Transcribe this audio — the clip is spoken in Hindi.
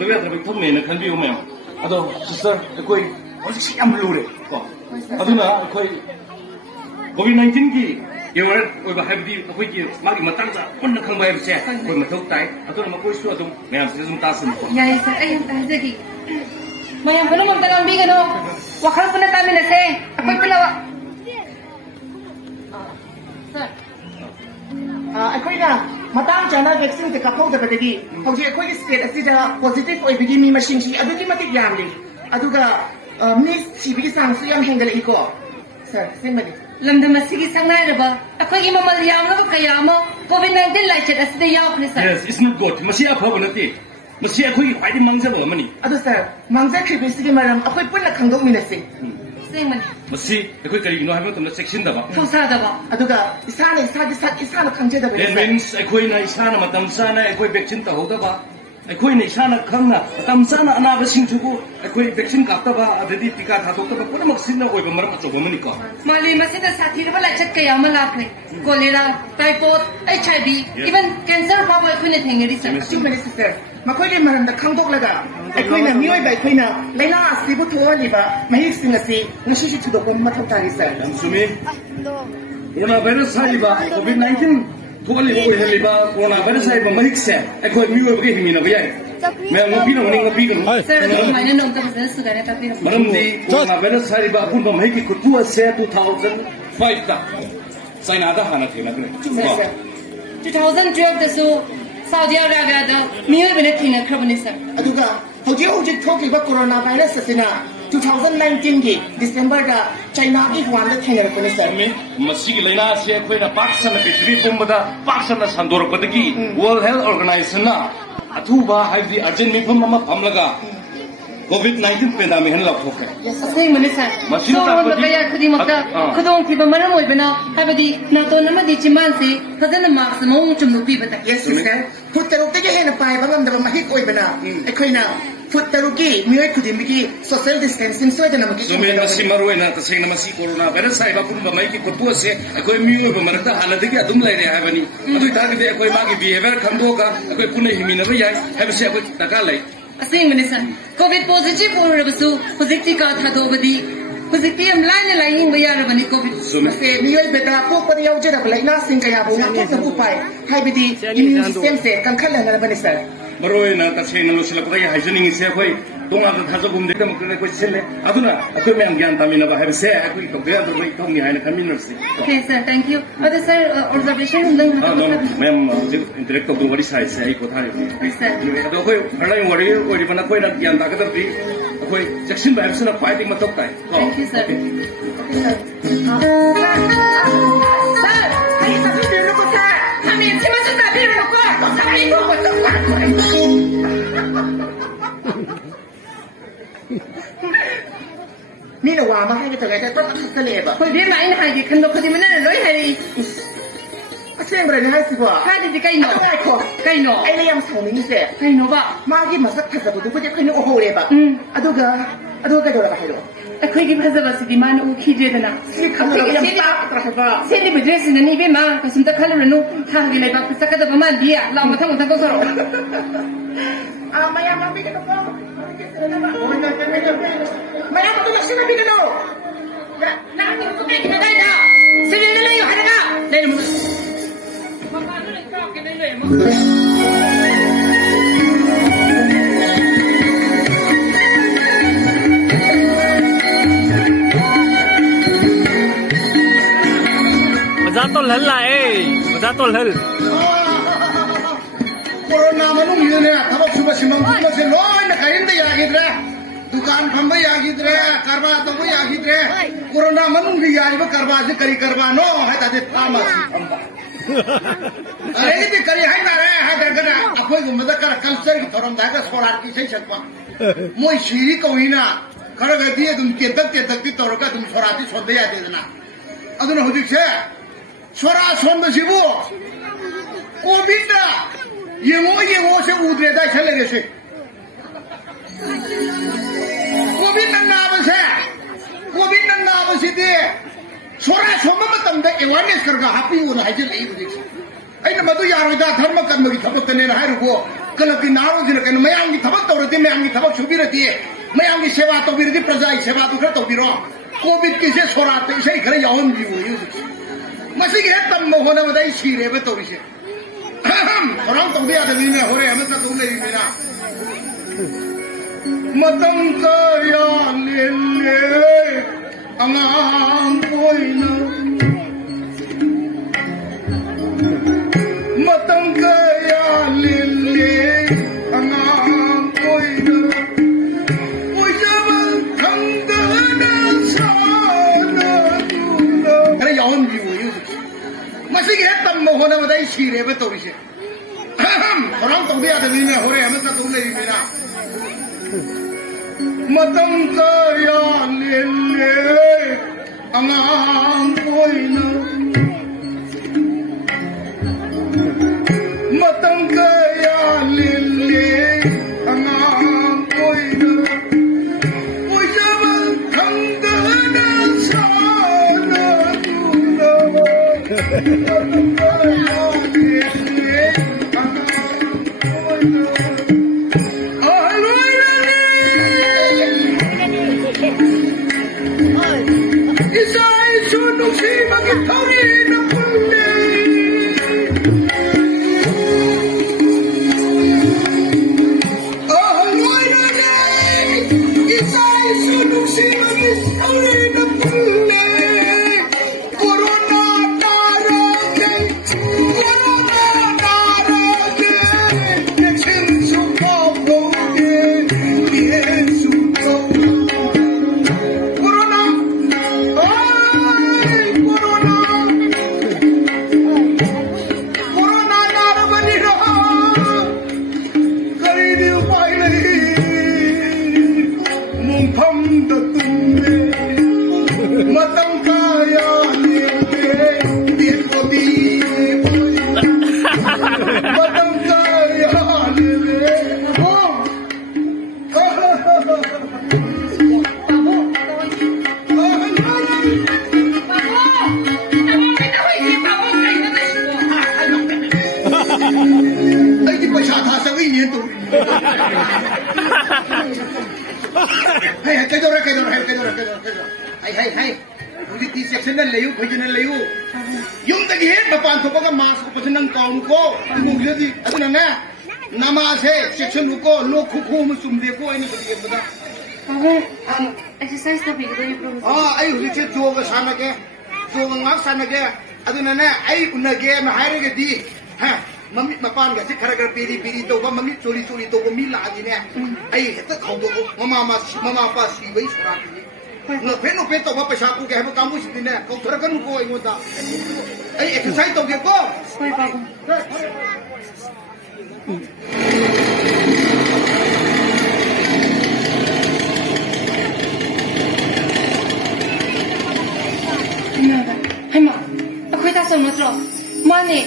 ꯇꯧꯗꯕ ꯌꯥꯗ꯭ꯔꯕ ꯊꯕꯛꯅꯦꯅ ꯈꯟꯕꯤꯌꯨ ꯃꯌꯥꯝ ꯑꯗꯣ ꯁꯤꯁꯇꯔ ꯑꯩꯈꯣꯏ ꯍꯧꯖꯤꯛꯁꯤ ꯌꯥꯝ ꯂꯨꯔꯦ ꯀꯣ ꯑꯗꯨꯅ ꯑꯩꯈꯣꯏ COVID-19ꯒꯤ ꯑꯦꯋꯦꯌꯔ ꯑꯣꯏꯕ ꯍꯥꯏꯕꯗꯤ ꯑꯩꯈꯣꯏꯒꯤ ꯃꯥꯒꯤ ꯃꯇꯥꯡꯗ ꯄꯨꯟꯅ ꯈꯪꯕ ꯍꯥꯏꯕꯁꯦ ꯑꯩꯈꯣꯏ ꯃꯊꯧ ꯇꯥꯏ ꯑꯗꯨꯅ ꯃꯈꯣꯏꯁꯨ ꯑꯗꯨꯝ ꯃꯌꯥꯝꯁꯤꯗ ꯑꯗꯨꯝ ꯇꯥꯁꯅꯨꯀꯣ ꯌꯥꯏ ꯁꯔ ꯑꯩ ꯑꯝꯇ ꯍꯥꯏꯖꯒꯦ ꯃꯌꯥꯝ ꯄꯨꯝꯅꯃꯛꯇ ꯉꯥꯡꯕꯤꯒꯅꯨ ꯋꯥꯈꯜ ꯄꯨꯟꯅ ꯇꯥꯃꯤꯟꯅꯁꯦ ꯑꯩꯈꯣꯏ ꯄꯨꯝꯅꯃꯛ ꯑꯩꯈꯣꯏꯅ ꯃꯇꯥꯡ ꯆꯥꯅ ꯚꯦꯛꯁꯤꯟꯁꯦ ꯀꯥꯞꯍꯧꯗꯕꯗꯒꯤ ꯍꯧꯖꯤꯛ ꯑꯩꯈꯣꯏꯒꯤ ꯁ꯭ꯇꯦꯠ ꯑꯁꯤꯗ ꯄꯣꯖꯤꯇꯤꯚ ꯑꯣꯏꯕꯒꯤ ꯃꯤ ꯃꯁꯤꯡꯁꯤ ꯑꯗꯨꯛꯀꯤ ꯃꯇꯤꯛ ꯌꯥꯝꯂꯤ ꯑꯗꯨꯒ ꯃꯤ ꯁꯤꯕꯒꯤ ꯆꯥꯡꯁꯨ ꯌꯥꯝ ꯍꯦꯟꯒꯠꯂꯛꯏꯀꯣ ꯁꯔ ꯑꯁꯦꯡꯕꯅꯤ ꯂꯝꯗꯝ ꯑꯁꯤꯒꯤ ꯁꯛꯅꯥꯏꯔꯕ ꯑꯩꯈꯣꯏꯒꯤ ꯃꯃꯜ ꯌꯥꯝꯂꯕ ꯀꯌꯥ ꯑꯃ COVID-19 ꯂꯥꯏꯆꯠ ꯑꯁꯤꯗ ꯌꯥꯎꯈ꯭ꯔꯦ sir Yes, it's not good. ꯃꯁꯤ ꯑꯐꯕ ꯅꯠꯇꯦ ꯃꯁꯤ ꯑꯩꯈꯣꯏꯒꯤ ꯈ꯭ꯋꯥꯏꯗꯒꯤ ꯃꯥꯡꯖꯕ ꯑꯃꯅꯤ ꯑꯗꯣ ꯁꯔ ꯃꯥꯡꯖꯈ꯭ꯔꯤꯕꯁꯤꯒꯤ ꯃꯔꯝ ꯑꯩꯈꯣꯏ ꯄꯨꯟꯅ ꯈꯪꯗꯣꯛꯃꯤꯟꯅꯁꯤ ꯑꯁꯦꯡꯕꯅꯤ ꯃꯁꯤ ꯑꯩꯈꯣꯏ ꯀꯔꯤꯒꯤꯅꯣ ꯍꯥꯏꯕ ꯃꯇꯝꯗ ꯆꯦꯛꯁꯤꯟꯗꯕ ꯊꯧꯁꯥꯗꯕ ꯑꯗꯨꯒ ꯏꯁꯥꯅ ꯏꯁꯥꯒꯤ ꯁꯛ ꯏꯁꯥꯅ ꯈꯪꯖꯗꯕꯅꯤ That ꯁꯔ means ꯑꯩꯈꯣꯏꯅ ꯏꯁꯥꯅ ꯃꯇꯝ ꯆꯥꯅ ꯑꯩꯈꯣꯏ ꯚꯦꯛꯁꯤꯟ ꯇꯧꯍꯧꯗꯕ ꯑꯩꯈꯣꯏꯅ ꯏꯁꯥꯅ ꯈꯪꯅ ꯃꯇꯝ ꯆꯥꯅ ꯑꯅꯥꯕꯁꯤꯡꯁꯤꯕꯨ ꯑꯩꯈꯣꯏ ꯚꯦꯛꯁꯤꯟ ꯀꯥꯞꯇꯕ ꯑꯗꯩꯗꯤ ꯇꯤꯀꯥ ꯊꯥꯗꯣꯛꯇꯕ ꯄꯨꯝꯅꯃꯛꯁꯤꯅ ꯑꯣꯏꯕ ꯃꯔꯝ ꯑꯆꯧꯕ ꯑꯃꯅꯤꯀꯣ ꯃꯥꯂꯦꯝ ꯑꯁꯤꯗ ꯁꯥꯊꯤꯔꯕ ꯂꯥꯏꯆꯠ ꯀꯌꯥ ꯑꯃ ꯂꯥꯛꯈ꯭ꯔꯦ ꯀꯣꯂꯦꯔꯥ ꯇꯥꯏꯐꯣꯏꯗ HIV ꯏꯚꯟ ꯀꯦꯟꯁꯔ ꯐꯥꯎꯕ ꯑꯩꯈꯣꯏꯅ ꯊꯦꯡꯅꯔꯤ ꯁꯔ ꯑꯆꯨꯝꯕꯅꯤ ꯁꯤꯁꯇꯔ ꯃꯈꯣꯏꯒꯤ ꯃꯔꯝꯗ ꯈꯪꯗꯣꯛꯂꯒ ꯑꯩꯈꯣꯏꯅ ꯃꯤꯑꯣꯏꯕ ꯑꯩꯈꯣꯏꯅ ꯂꯩꯅꯥ ꯑꯁꯤꯕꯨ ꯊꯣꯛꯍꯜꯂꯤꯕ ꯃꯍꯤꯛꯁꯤꯡ ꯑꯁꯤ ꯉꯁꯤꯁꯨ ꯊꯨꯗꯣꯛꯄ ꯃꯊꯧ ꯇꯥꯔꯤ ꯁꯔ ꯌꯥꯝ ꯆꯨꯝꯃꯤ ꯀꯣꯔꯣꯅꯥ ꯚꯥꯏꯔꯁ ꯍꯥꯏꯔꯤꯕ COVID-19 ꯊꯣꯛꯍꯜꯂꯤꯕ ꯑꯣꯏꯍꯜꯂꯤꯕ ꯀꯣꯔꯣꯅꯥ ꯚꯥꯏꯔꯁ ꯍꯥꯏꯔꯤꯕ ꯃꯍꯤꯛꯁꯦ ꯑꯩꯈꯣꯏ ꯃꯤꯑꯣꯏꯕꯒ ꯍꯤꯡꯃꯤꯟꯅꯕ ꯌꯥꯏ ꯃꯌꯥꯝ ꯉꯥꯛꯄꯤꯔꯝꯒꯅꯤ ꯉꯥꯛꯄꯤꯒꯅꯨ ꯁꯔ ꯑꯗꯨꯃꯥꯏꯅ ꯅꯣꯡꯇ ꯐꯖꯅ ꯁꯨꯒꯥꯏꯅ ꯇꯥꯛꯄꯤꯔꯝꯃꯣ ꯃꯔꯝꯗꯤ ꯀꯣꯔꯣꯅꯥ ꯚꯥꯏꯔꯁ ꯍꯥꯏꯔꯤꯕ ꯑꯄꯨꯟꯕ ꯃꯍꯤꯛꯀꯤ ꯈꯨꯠꯄꯨ ꯑꯁꯦ 2005ꯗ ꯆꯥꯏꯅꯥꯗ ꯍꯥꯟꯅ ꯊꯦꯡꯅꯈ꯭ꯔꯦ ꯁꯔ 2012ꯗꯁꯨ ꯁꯥꯎꯗꯤ ꯑꯔꯥꯕꯤꯌꯥꯗ ꯃꯤꯑꯣꯏꯕꯅ ꯊꯦꯡꯅꯈ꯭ꯔꯕꯅꯤ ꯁꯔ ꯑꯗꯨꯒ ꯍꯧꯖꯤꯛ ꯊꯣꯛꯂꯤꯕ ꯀꯣꯔꯣꯅꯥ ꯚꯥꯏꯔꯁ ꯑꯁꯤꯅ 2019ꯒꯤ ꯗꯤꯁꯦꯝꯕꯔꯗ ꯆꯩꯅꯥꯒꯤ ꯍꯨꯋꯥꯟꯗ ꯊꯦꯡꯅꯔꯛꯄꯅꯤ ꯁꯔ ꯃꯁꯤꯒꯤ ꯂꯩꯅꯥ ꯑꯁꯤ ꯑꯩꯈꯣꯏꯅ ꯄꯥꯛ ꯁꯟꯅ ꯄ꯭ꯔꯤꯊꯤꯕꯤ ꯄꯨꯝꯕꯗ ꯄꯥꯛ ꯁꯟꯅ ꯁꯟꯗꯣꯔꯛꯄꯗꯒꯤ ꯋꯥꯔꯜꯗ ꯍꯦꯜꯊ ꯑꯣꯔꯒꯅꯥꯏꯖꯦꯁꯟꯅ ꯑꯊꯨꯕ ꯍꯥꯏꯕꯗꯤ ꯑꯔꯖꯦꯟ ꯃꯤꯐꯝ ꯑꯃ ꯐꯝꯂꯒ COVID-19 ꯄꯦꯟꯗꯥꯃꯤꯛ ꯍꯥꯏꯅ ꯂꯥꯎꯊꯣꯛꯈ꯭ꯔꯦ ꯑꯁꯦꯡꯕꯅꯤ ꯁꯔ ꯁꯣꯔꯍꯣꯟꯕ ꯀꯌꯥ ꯈꯨꯗꯤꯡꯃꯛꯇ ꯈꯨꯗꯣꯡꯊꯤꯕ ꯃꯔꯝ ꯑꯣꯏꯕꯅ ꯍꯥꯏꯕꯗꯤ ꯅꯥꯇꯣꯟ ꯑꯃꯗꯤ ꯆꯤꯝꯕꯥꯟꯁꯤ ꯐꯖꯅ ꯃꯥꯛꯁ ꯃꯑꯣꯡ ꯆꯨꯝꯅ ꯄꯤꯕ ꯇꯥꯏ ꯌꯦꯁ ꯁꯤꯁꯇꯔ ꯐꯨꯠ 6ꯇꯒꯤ ꯍꯦꯟꯅ ꯄꯥꯏꯕ ꯉꯝꯗꯕ ꯃꯍꯤꯛ ꯑꯣꯏꯕꯅ ꯑꯩꯈꯣꯏꯅ ꯐꯨꯠ 6ꯀꯤ ꯃꯤꯑꯣꯏ ꯈꯨꯗꯤꯡꯃꯛꯀꯤ ꯁꯣꯁꯤꯌꯦꯜ ꯗꯤꯁꯇꯦꯟꯁꯤꯡ ꯁꯣꯏꯗꯅꯃꯛꯀꯤ ꯆꯨꯝꯃꯦ ꯃꯁꯤ ꯃꯔꯨꯑꯣꯏꯅ ꯇꯁꯦꯡꯅ ꯃꯁꯤ ꯀꯣꯔꯣꯅꯥ ꯚꯥꯏꯔꯁ ꯍꯥꯏꯕ ꯑꯄꯨꯟꯕ ꯃꯍꯤꯛꯀꯤ ꯈꯨꯠꯄꯨ ꯑꯁꯤ ꯑꯩꯈꯣꯏ ꯃꯤꯑꯣꯏꯕ ꯃꯔꯛꯇ ꯍꯥꯟꯅꯗꯒꯤ ꯑꯗꯨꯝ ꯂꯩꯔꯦ ꯍꯥꯏꯕꯅꯤ ꯑꯗꯨ ꯑꯣꯏꯇꯥꯔꯒꯗꯤ ꯑꯩꯈꯣꯏ ꯃꯥꯒꯤ ꯕꯤꯍꯦꯚꯤꯌꯔ ꯈꯪꯗꯣꯛꯑꯒ ꯑꯩꯈꯣꯏ ꯄꯨꯟꯅ ꯍꯤꯡꯃꯤꯟꯅꯕ ꯌꯥꯏ ꯍꯥꯏꯕꯁꯤ ꯑꯩꯈꯣꯏ ꯗꯔꯀꯥꯔ ꯂꯩ ꯑꯁꯦꯡꯕꯅꯤ ꯁꯔ ꯀꯣꯚꯤꯗ ꯄꯣꯖꯤꯇꯤꯚ ꯑꯣꯏꯔꯕꯁꯨ ꯍꯧꯖꯤꯛ ꯇꯤꯀꯥ ꯊꯥꯗꯣꯛꯑꯕꯗꯤ ꯍꯧꯖꯤꯛꯇꯤ ꯌꯥꯝ ꯂꯥꯏꯅ ꯂꯥꯏꯌꯦꯡꯕ ꯌꯥꯔꯕꯅꯤ ꯀꯣꯚꯤꯗ ꯃꯁꯤ ꯃꯤꯑꯣꯏꯕꯗ ꯄꯣꯛꯄꯗ ꯌꯥꯎꯖꯔꯕ ꯂꯩꯅꯥꯁꯤꯡ ꯀꯌꯥꯕꯨ ꯉꯥꯛꯊꯣꯛꯅꯕ ꯄꯥꯏ ꯍꯥꯏꯕꯗꯤ ꯏꯝꯃ꯭ꯌꯨꯟ ꯁꯤꯁꯇꯦꯝꯁꯦ ꯀꯟꯈꯠꯍꯟꯅꯕꯅꯤ ꯁꯔ ꯃꯔꯨꯑꯣꯏꯅ ꯇꯁꯦꯡꯅ ꯂꯣꯏꯁꯤꯜꯂꯛꯄꯗ ꯑꯩ ꯍꯥꯏꯖꯅꯤꯡꯉꯤꯁꯦ ꯑꯩꯈꯣꯏ ꯇꯣꯉꯥꯟꯕ ꯊꯥꯖꯕꯨꯝꯗꯒꯤꯗꯃꯛꯇ ꯑꯩꯈꯣꯏ ꯁꯤꯜꯂꯦ ꯑꯗꯨꯅ ꯑꯩꯈꯣꯏ ꯃꯌꯥꯝ ꯒ꯭ꯌꯥꯟ ꯇꯥꯃꯤꯟꯅꯕ ꯍꯥꯏꯕꯁꯦ ꯑꯩꯈꯣꯏꯒꯤ ꯇꯧꯕ ꯌꯥꯗꯕ ꯏꯊꯧꯅꯤ ꯍꯥꯏꯅ ꯈꯟꯃꯤꯟꯅꯔꯁꯤ Okay, sir. Thank you. Sir, observation ma'am ꯍꯧꯖꯤꯛ ꯏꯟꯇꯔꯦꯛ ꯇꯧꯗꯨ ꯋꯥꯔꯤ ꯁꯥꯏꯁꯦ ꯑꯩ ꯄꯣꯊꯥꯔꯤꯕꯅꯤ Yes, sir. ꯑꯗꯣ ꯑꯩꯈꯣꯏ ꯍꯔꯂꯥꯏ ꯋꯥꯔꯤ ꯑꯣꯏꯔꯤꯕ ꯅꯈꯣꯏꯅ ꯒ꯭ꯌꯥꯟ ꯇꯥꯒꯗꯕꯗꯤ ꯑꯩꯈꯣꯏ ꯆꯦꯛꯁꯤꯟꯕ ꯍꯥꯏꯕꯁꯤꯅ ꯈ꯭ꯋꯥꯏꯗꯒꯤ ꯃꯊꯧ ꯇꯥꯏ Thank you, sir. Sir, ꯑꯩ ꯆꯠꯄꯤꯔꯨꯅꯨꯀꯣ ꯁꯔ ꯈꯥꯃꯦꯟ ꯁꯤꯃꯁꯨ ꯇꯥꯕꯤꯔꯨꯅꯨꯀꯣ ꯑꯩ ꯊꯣꯛꯄ ꯇꯧ ꯃꯤꯅ ꯋꯥ ꯑꯃ ꯍꯥꯏꯒꯦ ꯇꯧꯔꯒ ꯇꯞ ꯊꯛꯆꯜꯂꯛꯑꯦꯕ ꯍꯣꯏ ꯕꯦꯝꯃ ꯑꯩꯅ ꯍꯥꯏꯒꯦ ꯈꯟꯕ ꯈꯨꯗꯤꯡꯃꯛꯅ ꯂꯣꯏ ꯍꯥꯏꯔꯛꯏ ꯑꯁꯦꯡꯕꯔꯅꯦ ꯍꯥꯏꯁꯤꯕꯣ ꯍꯥꯏꯗꯤ ꯀꯩꯅꯣ ꯑꯗꯨ ꯉꯥꯏꯈꯣ ꯀꯩꯅꯣ ꯑꯩꯅ ꯌꯥꯝ ꯁꯥꯎꯅꯤꯡꯉꯤꯁꯦ ꯀꯩꯅꯣꯕ ꯃꯥꯒꯤ ꯃꯁꯛ ꯐꯖꯕꯗꯨꯕꯨꯗꯤ ꯑꯩꯈꯣꯏꯅ ꯎꯍꯧꯔꯦꯕ ꯑꯗꯨꯒ ꯀꯩꯗꯧꯔꯒ ꯍꯥꯏꯔꯛꯑꯣ ꯑꯩꯈꯣꯏꯒꯤ ꯐꯖꯕꯁꯤꯗꯤ ꯃꯥꯅ ꯎꯈꯤꯗ꯭ꯔꯦꯗꯅ ꯁꯤ ꯈꯜꯂꯒ ꯌꯥꯝ ꯇꯥꯛꯇ꯭ꯔꯥ ꯍꯥꯏꯕ ꯁꯦꯠꯂꯤꯕ ꯗ꯭ꯔꯦꯁꯁꯤꯅꯅꯤ ꯏꯕꯦꯝꯃ ꯀꯩꯁꯨꯝꯇ ꯈꯜꯂꯨꯔꯅꯨ ꯊꯥꯒꯤ ꯂꯩꯕꯥꯛꯇ ꯆꯠꯀꯗꯕ ꯃꯥꯟꯗꯤ ꯂꯥꯎ ꯃꯊꯪ ꯃꯊꯪ ꯀꯧꯊꯣꯔꯛꯑꯣ ꯃꯌꯥꯝ ꯉꯥꯡꯕꯤꯒꯅꯨꯀꯣ ꯃꯌꯥꯝ ꯑꯗꯨ ꯅꯛꯁꯤꯟꯅꯕꯤꯒꯅꯨ ꯅꯪ ꯀꯩꯒꯤꯅꯣ ꯀꯗꯥꯏꯗ ꯁꯤꯂꯤꯡꯗ ꯂꯩꯌꯨ ꯍꯥꯏꯔꯒ ꯂꯩꯔꯝꯃꯨ ꯃꯄꯥꯟꯗ ꯂꯩ ꯇꯧꯔꯛꯀꯦ ꯂꯩꯔꯝꯃꯨ Mजा to lal la mजा to lal कोरोना मनुंगने थबक सुबह सिमंग से लोन करिंदे यागिद्रे दुकान फंबे यागिद्रे करबा तबे यागिद्रे कोरोना मनुंग यागिबे करबा से करी करबा नो है ताजे फार्मा फंबा अरे ये करी है ना रे है दरगना अखोय गुमदा कर कल्चर की थोरम दागा सोलार की सही सकवा मोय सीरी कोइना करगा दिए तुम केतक ती तोरका तुम सोराती सोदे या देना अदुना हुदिक से सोरा सोंद सिबु कोविड येंगो से उद्रेदा चले गए से कोविड नाम से दे सोरा सोम मतम दे अवेयरनेस करगा हापी उन हाइजे लई बुदिक अइन मदु यारोदा धर्म कर्म की थपतने हाइरुगो कल की नारो जिन कन मयांग की थबक तौरती मयांग की थबक सुबी रहती है मयांग की सेवा तो बिरती प्रजा की सेवा तो कर तो बिरो कोविड की से सोराते इसे खरे यावन भी हुई मसी के तम होना बताई सीरे बे तो इसे orang तो भी आदमी में हो रहे हमें तो तुम नहीं मिला मतम का या ले ले अंगाम कोई ना मतम का या ले ले अंगाम कोई ना वो जब खंगना साना दूला अरे यावन भी हुई मसी के तम होना बताई सीरे बे तो इसे orang तो भी आदमी में हो रहे हमें तो तुम नहीं मिला मतम का या ले ले अंगाम कोई ना मतम का या ले ले अंगाम कोई ना वो जब खंगना साना दूला exercise to be doing आई हुई जो साना के जो साना के अदुना आई उनगे हायरगे दी हाँ मम्मी मपान का खर खर पीरी पीरी तो मम्मी चोरी चोरी तो मी लादी ने आई हेत खाउदो ममा पा सीबई सरा नो पे तो पैसा को के हम कामु सिदी ने कौथर कनु को इमोदा आई एक्सरसाइज तो के को कोई बाबू हेमा अखोई ता सो नत्रो माने